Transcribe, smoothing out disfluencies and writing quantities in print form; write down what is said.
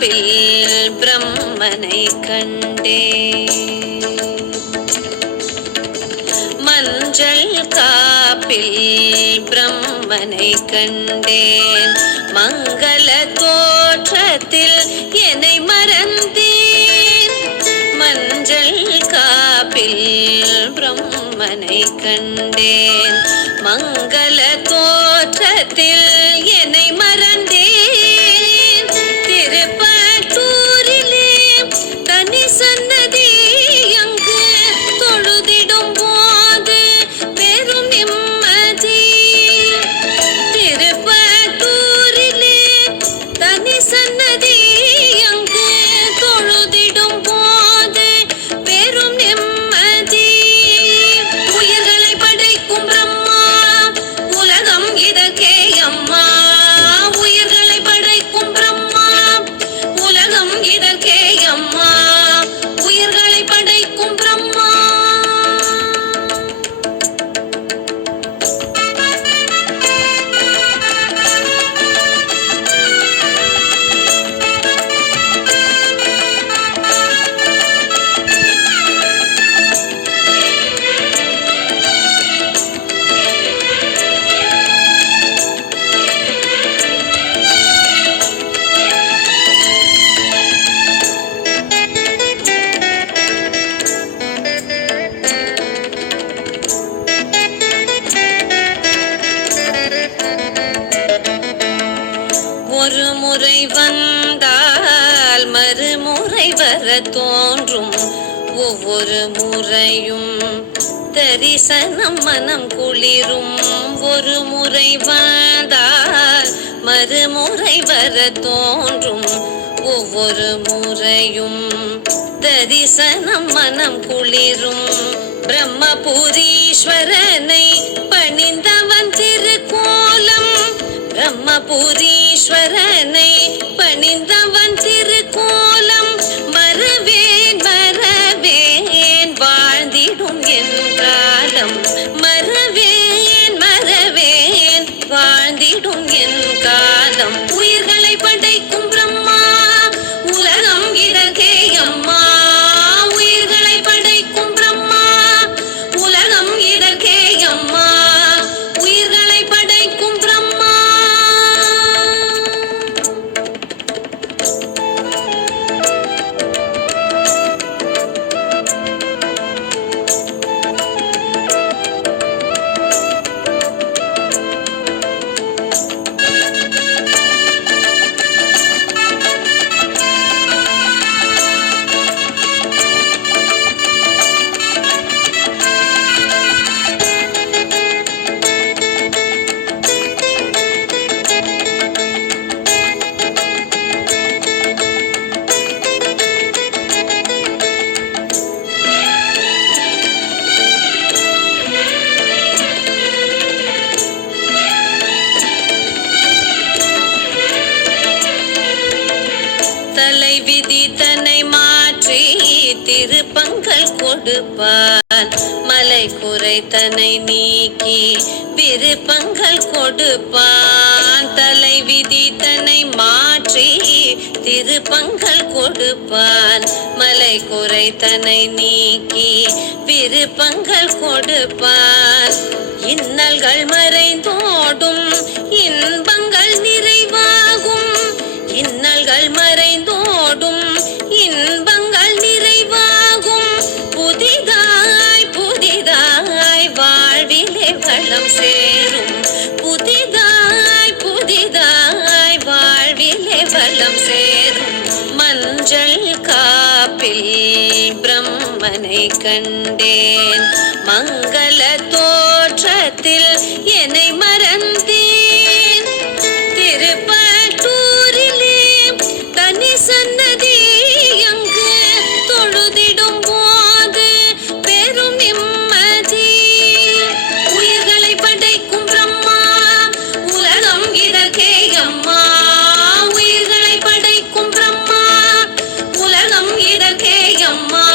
காப்பில் பிரம்மனை கண்டே. மஞ்சள் காப்பில் பிரம்மனை கண்டேன். மங்கள தோற்றத்தில் என்னை மறந்தேன். மஞ்சள் காப்பில் பிரம்மனை கண்டேன். மங்கள தோற்றத்தில் என்னை மறந்தேன். திருப்பத்தூரிலே தனி சன்னதி அங்கு தொழுதிடும் போது பெரும் நிம்மதி. திருப்பத்தூரிலே தனி சன்னதி அங்கு தொழுதிடும் போது பெரும் நிம்மதி. உயிர்களை படைக்கும் பிரம்மா உலகம் இதற்கே அம்மா. உயிர்களை படைக்கும் பிரம்மா உலகம் இதற்கே அம்மா. உயிர்களை படைக்கும் பிரம்மா. ஒரு முறை வந்தால் மறுமுறை வர தோன்றும். ஒவ்வொரு முறையும் தரிசனம் மனம் குளிரும். ஒரு முறை வந்தால் மறுமுறை வர தோன்றும். ஒவ்வொரு முறையும் தரிசனம் மனம் குளிரும். பிரம்மபுரீஸ்வரனை பணிந்தவன் திருக்கோலம். பிரம்மபுரீஸ்வரனை பணிந்தவன் திருக்கோலம். மறவேன் மறவேன் வாழ்ந்திடும் என் காலம். மறவேன் மறவேன் வாழ்ந்திடும் என் காலம். உயிர்களை படைக்கும் பிரம்மா உலகம் இதற்கே அம்மா. உயிர்களை படைக்கும் பிரம்மா உலகம் இதற்கே அம்மா. உயிர்களை படைக்கும் பிரம்மா. தலை விதி தன்னை மாற்றி திருப்பங்கள் கொடுப்பான். மலை குறை தன்னை நீக்கி விருப்பங்கள் கொடுப்பான். தலை விதி தன்னை மாற்றி திருப்பங்கள் கொடுப்பான். மலை குறை தன்னை நீக்கி விருப்பங்கள் கொடுப்பான். இன்னல்கள் மறைந்தோடும் இன்பங்கள் நிறைவாகும். இன்னல்கள் மறைந்தோடும் இன்பங்கள் நிறைவாகும். புதிதாய் புதிதாய் வாழ்விலே வளம் சேரும். புதிதாய் புதிதாய் வாழ்விலே வளம் சேரும். மஞ்சள் காப்பில் பிரம்மனை கண்டேன். மங்கள தோற்றத்தில் என்னை மறந்தேன். திருப்பத்தூரிலே தனி சன்னதி அங்கு தொழுதிடும் போது பெரும் நிம்மதி. உயிர்களை படைக்கும் பிரம்மா உலகம் இதற்கே அம்மா. உயிர்களை படைக்கும் பிரம்மா உலகம் இதற்கே அம்மா.